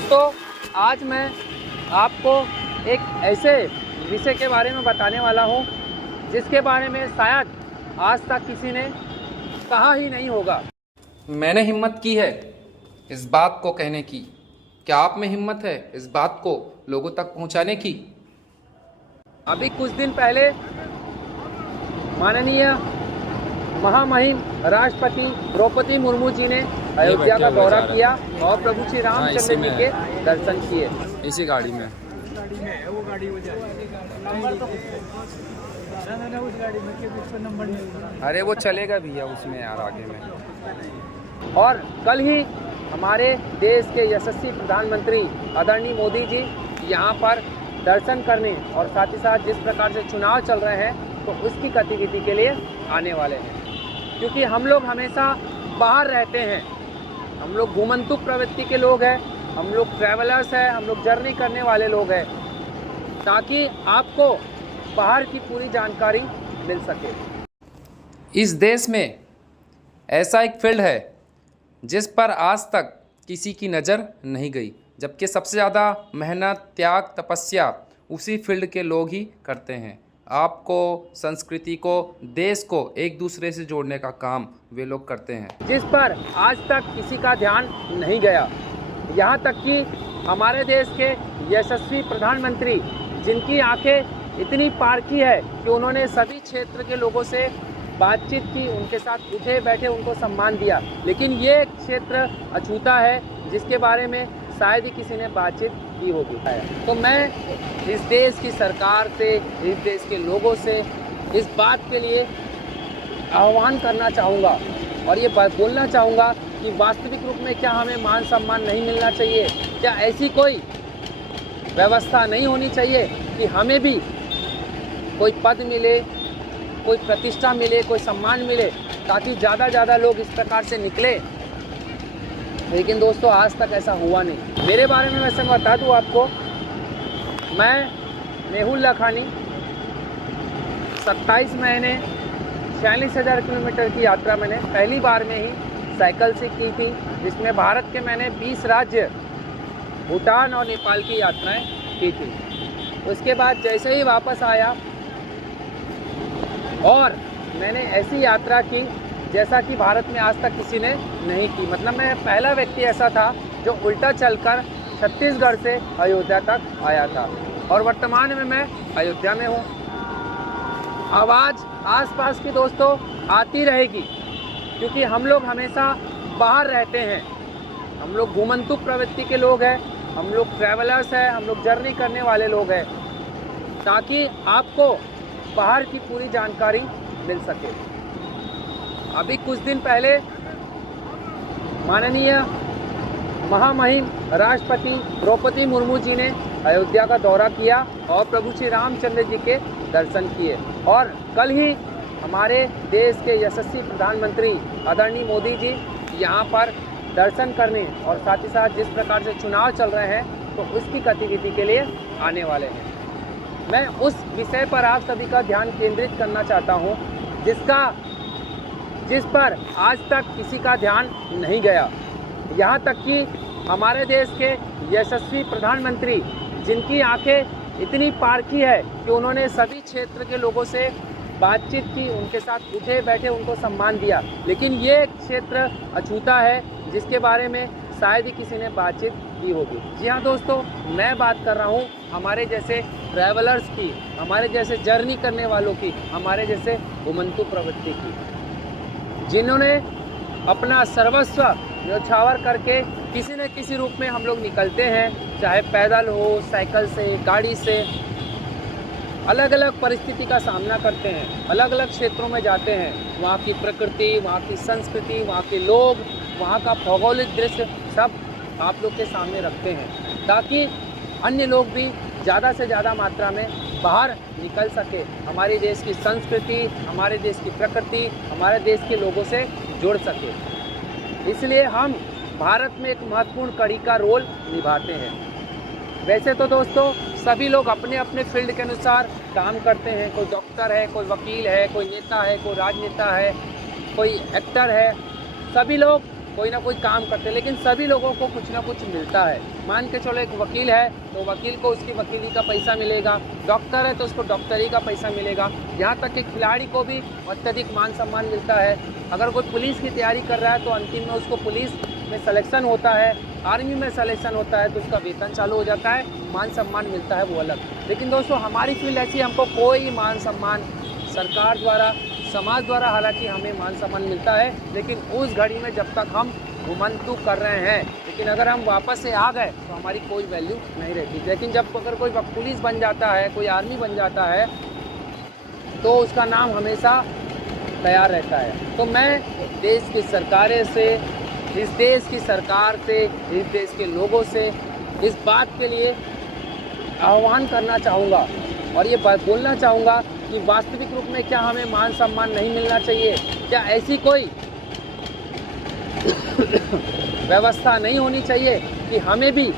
दोस्तों, आज मैं आपको एक ऐसे विषय के बारे में बताने वाला हूँ जिसके बारे में शायद आज तक किसी ने कहा ही नहीं होगा। मैंने हिम्मत की है इस बात को कहने की। क्या आप में हिम्मत है इस बात को लोगों तक पहुंचाने की? अभी कुछ दिन पहले माननीय महामहिम राष्ट्रपति द्रौपदी मुर्मू जी ने अयोध्या का दौरा किया और प्रभु श्री रामचंद्र जी के दर्शन किए। इसी गाड़ी में अरे वो चलेगा भैया उसमें यार आगे में। और कल ही हमारे देश के यशस्वी प्रधानमंत्री आदरणीय मोदी जी यहाँ पर दर्शन करने और साथ ही साथ जिस प्रकार से चुनाव चल रहे हैं तो उसकी गतिविधि के लिए आने वाले हैं। क्योंकि हम लोग हमेशा बाहर रहते हैं, हम लोग घूमंतु प्रवृत्ति के लोग हैं, हम लोग ट्रैवलर्स हैं, हम लोग जर्नी करने वाले लोग हैं, ताकि आपको बाहर की पूरी जानकारी मिल सके। इस देश में ऐसा एक फील्ड है जिस पर आज तक किसी की नज़र नहीं गई, जबकि सबसे ज़्यादा मेहनत, त्याग, तपस्या उसी फील्ड के लोग ही करते हैं। आपको, संस्कृति को, देश को एक दूसरे से जोड़ने का काम वे लोग करते हैं, जिस पर आज तक किसी का ध्यान नहीं गया। यहाँ तक कि हमारे देश के यशस्वी प्रधानमंत्री, जिनकी आंखें इतनी पारखी है कि उन्होंने सभी क्षेत्र के लोगों से बातचीत की, उनके साथ उठे बैठे उनको सम्मान दिया, लेकिन ये क्षेत्र अछूता है जिसके बारे में शायद ही किसी ने बातचीत की होगी। तो मैं इस देश की सरकार से, इस देश के लोगों से इस बात के लिए आह्वान करना चाहूँगा और ये बात बोलना चाहूँगा कि वास्तविक रूप में क्या हमें मान सम्मान नहीं मिलना चाहिए? क्या ऐसी कोई व्यवस्था नहीं होनी चाहिए कि हमें भी कोई पद मिले, कोई प्रतिष्ठा मिले, कोई सम्मान मिले, ताकि ज़्यादा लोग इस प्रकार से निकले? लेकिन दोस्तों, आज तक ऐसा हुआ नहीं। मेरे बारे में वैसे बता दूं आपको, मैं मेहुल लखानी 27 महीने 46,000 किलोमीटर की यात्रा मैंने पहली बार में ही साइकिल से की थी, जिसमें भारत के मैंने 20 राज्य, भूटान और नेपाल की यात्राएं की थी। उसके बाद जैसे ही वापस आया और मैंने ऐसी यात्रा की जैसा कि भारत में आज तक किसी ने नहीं की। मतलब मैं पहला व्यक्ति ऐसा था जो उल्टा चलकर छत्तीसगढ़ से अयोध्या तक आया था और वर्तमान में मैं अयोध्या में हूँ। आवाज़ आसपास की दोस्तों आती रहेगी, क्योंकि हम लोग हमेशा बाहर रहते हैं, हम लोग घूमंतु प्रवृत्ति के लोग हैं, हम लोग ट्रैवलर्स हैं, हम लोग जर्नी करने वाले लोग हैं, ताकि आपको बाहर की पूरी जानकारी मिल सके। अभी कुछ दिन पहले माननीय महामहिम राष्ट्रपति द्रौपदी मुर्मू जी ने अयोध्या का दौरा किया और प्रभु श्री रामचंद्र जी के दर्शन किए। और कल ही हमारे देश के यशस्वी प्रधानमंत्री आदरणीय मोदी जी यहाँ पर दर्शन करने और साथ ही साथ जिस प्रकार से चुनाव चल रहे हैं तो उसकी गतिविधि के लिए आने वाले हैं। मैं उस विषय पर आप सभी का ध्यान केंद्रित करना चाहता हूँ जिस पर आज तक किसी का ध्यान नहीं गया। यहाँ तक कि हमारे देश के यशस्वी प्रधानमंत्री, जिनकी आंखें इतनी पारखी है कि उन्होंने सभी क्षेत्र के लोगों से बातचीत की, उनके साथ उठे बैठे उनको सम्मान दिया, लेकिन ये क्षेत्र अछूता है जिसके बारे में शायद ही किसी ने बातचीत की होगी। जी हाँ दोस्तों, मैं बात कर रहा हूँ हमारे जैसे ट्रैवलर्स की, हमारे जैसे जर्नी करने वालों की, हमारे जैसे घुमंतु प्रवृत्ति की, जिन्होंने अपना सर्वस्व न्यौछावर करके किसी न किसी रूप में हम लोग निकलते हैं, चाहे पैदल हो, साइकिल से, गाड़ी से, अलग अलग परिस्थिति का सामना करते हैं, अलग अलग क्षेत्रों में जाते हैं। वहाँ की प्रकृति, वहाँ की संस्कृति, वहाँ के लोग, वहाँ का भौगोलिक दृश्य सब आप लोग के सामने रखते हैं, ताकि अन्य लोग भी ज़्यादा से ज़्यादा मात्रा में बाहर निकल सके, हमारे देश की संस्कृति, हमारे देश की प्रकृति, हमारे देश के लोगों से जुड़ सके। इसलिए हम भारत में एक महत्वपूर्ण कड़ी का रोल निभाते हैं। वैसे तो दोस्तों सभी लोग अपने अपने फील्ड के अनुसार काम करते हैं। कोई डॉक्टर है, कोई वकील है, कोई नेता है, कोई राजनेता है, कोई एक्टर है। सभी लोग कोई ना कोई काम करते हैं, लेकिन सभी लोगों को कुछ ना कुछ मिलता है। मान के चलो एक वकील है तो वकील को उसकी वकीली का पैसा मिलेगा, डॉक्टर है तो उसको डॉक्टरी का पैसा मिलेगा, यहाँ तक कि खिलाड़ी को भी अत्यधिक मान सम्मान मिलता है। अगर कोई पुलिस की तैयारी कर रहा है तो अंतिम में उसको पुलिस में सिलेक्शन होता है, आर्मी में सिलेक्शन होता है तो उसका वेतन चालू हो जाता है, मान सम्मान मिलता है वो अलग। लेकिन दोस्तों हमारी फील्ड ऐसी, हमको कोई मान सम्मान सरकार द्वारा, समाज द्वारा हालांकि हमें मान सम्मान मिलता है, लेकिन उस घड़ी में जब तक हम घुमंतू कर रहे हैं, लेकिन अगर हम वापस से आ गए तो हमारी कोई वैल्यू नहीं रहती। लेकिन जब अगर कोई पुलिस बन जाता है, कोई आर्मी बन जाता है तो उसका नाम हमेशा तैयार रहता है। तो मैं देश की सरकारें से, इस देश की सरकार से, इस देश के लोगों से इस बात के लिए आह्वान करना चाहूँगा और ये बात बोलना चाहूँगा कि वास्तविक रूप में क्या हमें मान सम्मान नहीं मिलना चाहिए? क्या ऐसी कोई व्यवस्था नहीं होनी चाहिए कि हमें भी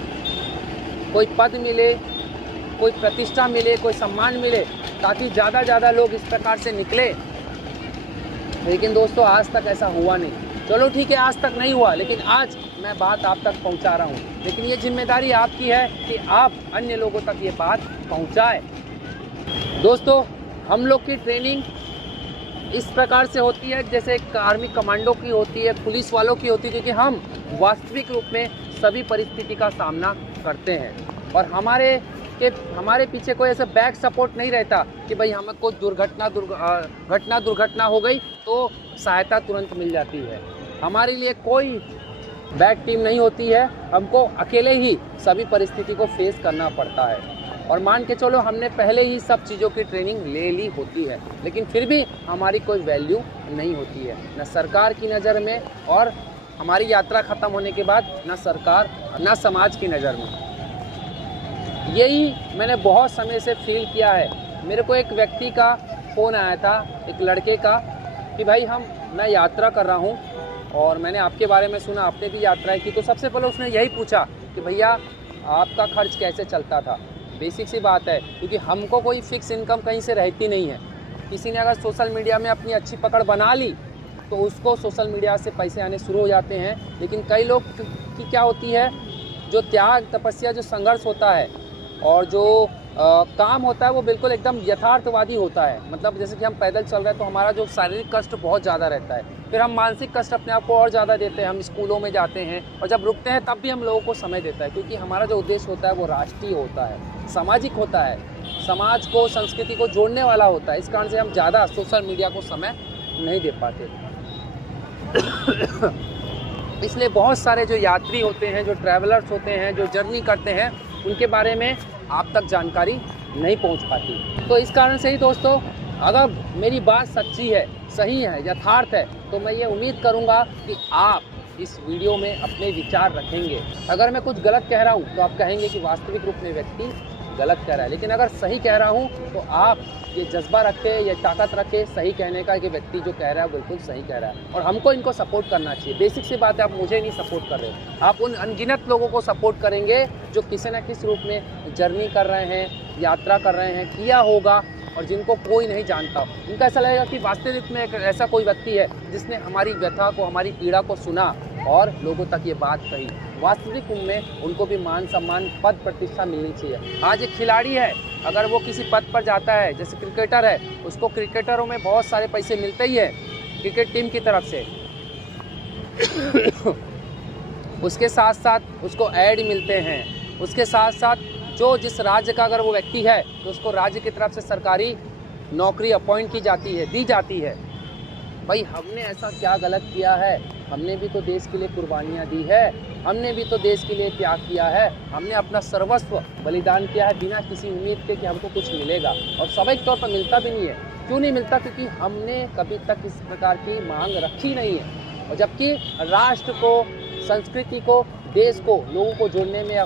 कोई पद मिले, कोई प्रतिष्ठा मिले, कोई सम्मान मिले, ताकि ज़्यादा लोग इस प्रकार से निकले? लेकिन दोस्तों आज तक ऐसा हुआ नहीं। चलो ठीक है, आज तक नहीं हुआ, लेकिन आज मैं बात आप तक पहुंचा रहा हूं। लेकिन ये जिम्मेदारी आपकी है कि आप अन्य लोगों तक ये बात पहुंचाएं। दोस्तों हम लोग की ट्रेनिंग इस प्रकार से होती है जैसे एक आर्मी कमांडो की होती है, पुलिस वालों की होती है, क्योंकि हम वास्तविक रूप में सभी परिस्थिति का सामना करते हैं और हमारे पीछे कोई ऐसा बैक सपोर्ट नहीं रहता कि भाई हमें कोई दुर्घटना हो गई तो सहायता तुरंत मिल जाती है। हमारे लिए कोई बैक टीम नहीं होती है, हमको अकेले ही सभी परिस्थिति को फेस करना पड़ता है। और मान के चलो हमने पहले ही सब चीज़ों की ट्रेनिंग ले ली होती है, लेकिन फिर भी हमारी कोई वैल्यू नहीं होती है, न सरकार की नज़र में और हमारी यात्रा ख़त्म होने के बाद न सरकार न समाज की नज़र में। यही मैंने बहुत समय से फील किया है। मेरे को एक व्यक्ति का फ़ोन आया था, एक लड़के का, कि भाई मैं यात्रा कर रहा हूँ और मैंने आपके बारे में सुना, आपने भी यात्राएं की। तो सबसे पहले उसने यही पूछा कि भैया आपका खर्च कैसे चलता था। बेसिक सी बात है, क्योंकि हमको कोई फिक्स इनकम कहीं से रहती नहीं है। किसी ने अगर सोशल मीडिया में अपनी अच्छी पकड़ बना ली तो उसको सोशल मीडिया से पैसे आने शुरू हो जाते हैं। लेकिन कई लोग की क्या होती है, जो त्याग, तपस्या, जो संघर्ष होता है और जो काम होता है वो बिल्कुल एकदम यथार्थवादी होता है। मतलब जैसे कि हम पैदल चल रहे हैं तो हमारा जो शारीरिक कष्ट बहुत ज़्यादा रहता है, फिर हम मानसिक कष्ट अपने आप को और ज़्यादा देते हैं। हम स्कूलों में जाते हैं और जब रुकते हैं तब भी हम लोगों को समय देता है, क्योंकि हमारा जो उद्देश्य होता है वो राष्ट्रीय होता है, सामाजिक होता है, समाज को, संस्कृति को जोड़ने वाला होता है। इस कारण से हम ज़्यादा सोशल मीडिया को समय नहीं दे पाते। इसलिए बहुत सारे जो यात्री होते हैं, जो ट्रैवलर्स होते हैं, जो जर्नी करते हैं, उनके बारे में आप तक जानकारी नहीं पहुंच पाती। तो इस कारण से ही दोस्तों, अगर मेरी बात सच्ची है, सही है, यथार्थ है, तो मैं ये उम्मीद करूंगा कि आप इस वीडियो में अपने विचार रखेंगे। अगर मैं कुछ गलत कह रहा हूं तो आप कहेंगे कि वास्तविक रूप में व्यक्ति गलत कह रहा है, लेकिन अगर सही कह रहा हूं तो आप ये जज्बा रखे, ये ताकत रखे सही कहने का कि व्यक्ति जो कह रहा है बिल्कुल सही कह रहा है और हमको इनको सपोर्ट करना चाहिए। बेसिक सी बात है, आप मुझे नहीं सपोर्ट कर रहे, आप उन अनगिनत लोगों को सपोर्ट करेंगे जो किसी न किसी रूप में जर्नी कर रहे हैं, यात्रा कर रहे हैं, किया होगा और जिनको कोई नहीं जानता। उनका ऐसा लगेगा कि वास्तविक में एक ऐसा कोई व्यक्ति है जिसने हमारी व्यथा को, हमारी पीड़ा को सुना और लोगों तक ये बात कही। वास्तविक में उनको भी मान सम्मान, पद प्रतिष्ठा मिलनी चाहिए। आज एक खिलाड़ी है, अगर वो किसी पद पर जाता है, जैसे क्रिकेटर है, उसको क्रिकेटरों में बहुत सारे पैसे मिलते ही है क्रिकेट टीम की तरफ से। उसके साथ साथ उसको ऐड मिलते हैं, उसके साथ साथ जो जिस राज्य का अगर वो व्यक्ति है तो उसको राज्य की तरफ से सरकारी नौकरी अपॉइंट की जाती है, दी जाती है। भाई हमने ऐसा क्या गलत किया है? हमने भी तो देश के लिए कुर्बानियाँ दी है, हमने भी तो देश के लिए त्याग किया है, हमने अपना सर्वस्व बलिदान किया है बिना किसी उम्मीद के कि हमको कुछ मिलेगा। और स्वाभाविक तौर पर मिलता भी नहीं है। क्यों नहीं मिलता? क्योंकि हमने कभी तक इस प्रकार की मांग रखी नहीं है। और जबकि राष्ट्र को, संस्कृति को, देश को, लोगों को जोड़ने में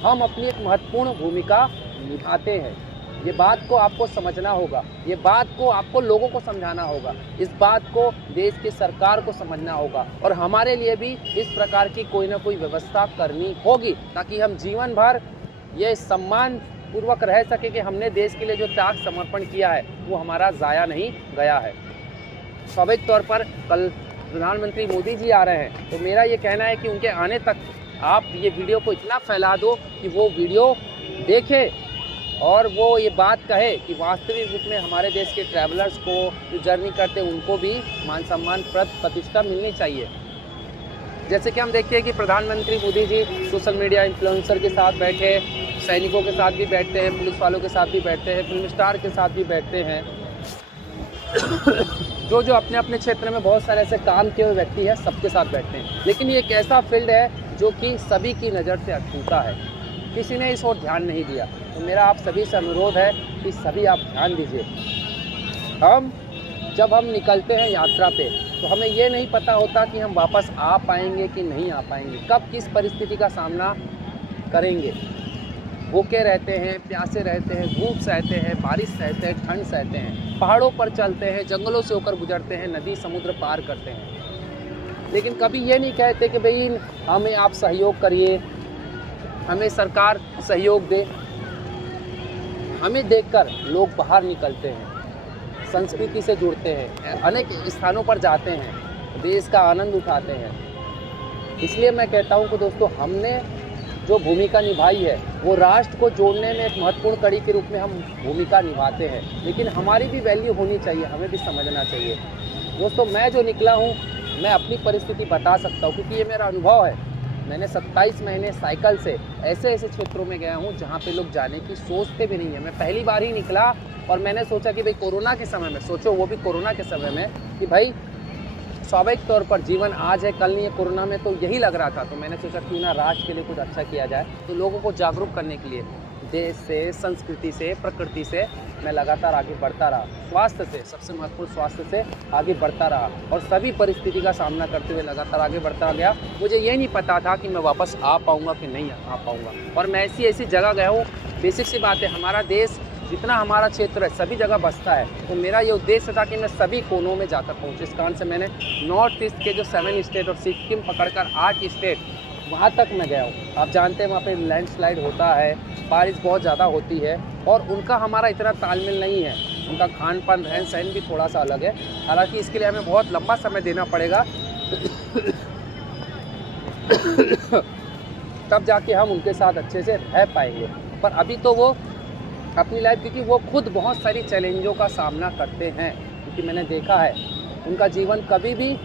हम अपनी एक महत्वपूर्ण भूमिका निभाते हैं। ये बात को आपको समझना होगा, ये बात को आपको लोगों को समझाना होगा, इस बात को देश की सरकार को समझना होगा और हमारे लिए भी इस प्रकार की कोई ना कोई व्यवस्था करनी होगी, ताकि हम जीवन भर ये सम्मान पूर्वक रह सके कि हमने देश के लिए जो त्याग समर्पण किया है वो हमारा ज़ाया नहीं गया है। स्वाभाविक तौर पर कल प्रधानमंत्री मोदी जी आ रहे हैं, तो मेरा ये कहना है कि उनके आने तक आप ये वीडियो को इतना फैला दो कि वो वीडियो देखे और वो ये बात कहे कि वास्तविक रूप में हमारे देश के ट्रैवलर्स को जो जर्नी करते हैं उनको भी मान सम्मान प्रतिष्ठा मिलनी चाहिए। जैसे कि हम देखते हैं कि प्रधानमंत्री Modi ji social media influencer के साथ बैठे, सैनिकों के साथ भी बैठते हैं, पुलिस वालों के साथ भी बैठते हैं, फिल्म स्टार के साथ भी बैठते हैं, जो अपने अपने क्षेत्र में बहुत सारे ऐसे काम किए हुए व्यक्ति हैं, सबके साथ बैठते हैं। लेकिन ये एक ऐसा फील्ड है जो कि सभी की नज़र से अछूता है, किसी ने इस ओर ध्यान नहीं दिया। तो मेरा आप सभी से अनुरोध है कि सभी आप ध्यान दीजिए। जब हम निकलते हैं यात्रा पे तो हमें ये नहीं पता होता कि हम वापस आ पाएंगे कि नहीं आ पाएंगे, कब किस परिस्थिति का सामना करेंगे। भूखे रहते हैं, प्यासे रहते हैं, धूप सहते हैं, बारिश सहते हैं, ठंड सहते हैं, पहाड़ों पर चलते हैं, जंगलों से होकर गुजरते हैं, नदी समुद्र पार करते हैं। लेकिन कभी ये नहीं कहते कि भाई हमें आप सहयोग करिए, हमें सरकार सहयोग दे। हमें देखकर लोग बाहर निकलते हैं, संस्कृति से जुड़ते हैं, अनेक स्थानों पर जाते हैं, देश का आनंद उठाते हैं। इसलिए मैं कहता हूं कि दोस्तों, हमने जो भूमिका निभाई है वो राष्ट्र को जोड़ने में एक महत्वपूर्ण कड़ी के रूप में हम भूमिका निभाते हैं, लेकिन हमारी भी वैल्यू होनी चाहिए, हमें भी समझना चाहिए। दोस्तों, मैं जो निकला हूँ मैं अपनी परिस्थिति बता सकता हूँ, क्योंकि ये मेरा अनुभव है। मैंने 27 महीने साइकिल से ऐसे क्षेत्रों में गया हूँ जहाँ पे लोग जाने की सोचते भी नहीं है। मैं पहली बार ही निकला और मैंने सोचा कि भाई कोरोना के समय में, सोचो वो भी कोरोना के समय में, कि भाई स्वाभाविक तौर पर जीवन आज है कल नहीं है। कोरोना में तो यही लग रहा था, तो मैंने सोचा क्यों ना राष्ट्र के लिए कुछ अच्छा किया जाए। तो लोगों को जागरूक करने के लिए देश से, संस्कृति से, प्रकृति से मैं लगातार आगे बढ़ता रहा। स्वास्थ्य से, सबसे महत्वपूर्ण स्वास्थ्य से आगे बढ़ता रहा और सभी परिस्थिति का सामना करते हुए लगातार आगे बढ़ता गया। मुझे ये नहीं पता था कि मैं वापस आ पाऊँगा कि नहीं आ पाऊँगा, और मैं ऐसी जगह गया हूँ। बेसिक सी बात है, हमारा देश जितना हमारा क्षेत्र है सभी जगह बसता है, तो मेरा ये उद्देश्य था कि मैं सभी कोनों में जाकर पहुँचूँ। इस कारण से मैंने नॉर्थ ईस्ट के जो 7 स्टेट और सिक्किम पकड़कर 8 स्टेट वहाँ तक मैं गया हूँ। आप जानते हैं वहाँ पे लैंडस्लाइड होता है, बारिश बहुत ज़्यादा होती है, और उनका हमारा इतना तालमेल नहीं है। उनका खान पान, रहन सहन भी थोड़ा सा अलग है। हालांकि इसके लिए हमें बहुत लंबा समय देना पड़ेगा तब जाके हम उनके साथ अच्छे से रह पाएंगे। पर अभी तो वो अपनी लाइफ, क्योंकि वो खुद बहुत सारी चैलेंजों का सामना करते हैं, क्योंकि मैंने देखा है उनका जीवन कभी भी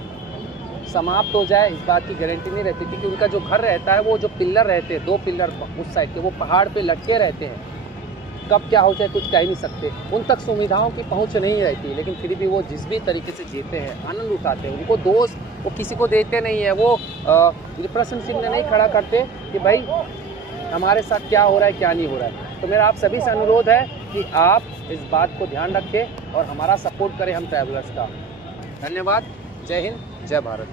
समाप्त हो जाए इस बात की गारंटी नहीं रहती, क्योंकि उनका जो घर रहता है, वो जो पिलर रहते हैं, 2 पिलर उस साइड के, वो पहाड़ पे लटके रहते हैं। कब क्या हो जाए कुछ कह नहीं सकते। उन तक सुविधाओं की पहुंच नहीं रहती, लेकिन फिर भी वो जिस भी तरीके से जीते हैं, आनंद उठाते हैं। उनको दोष वो किसी को देते नहीं है, वो प्रश्न चिन्ह नहीं खड़ा करते कि भाई हमारे साथ क्या हो रहा है क्या नहीं हो रहा है। तो मेरा आप सभी से अनुरोध है कि आप इस बात को ध्यान रखें और हमारा सपोर्ट करें हम ट्रैवलर्स का। धन्यवाद। जय हिंद, जय भारत।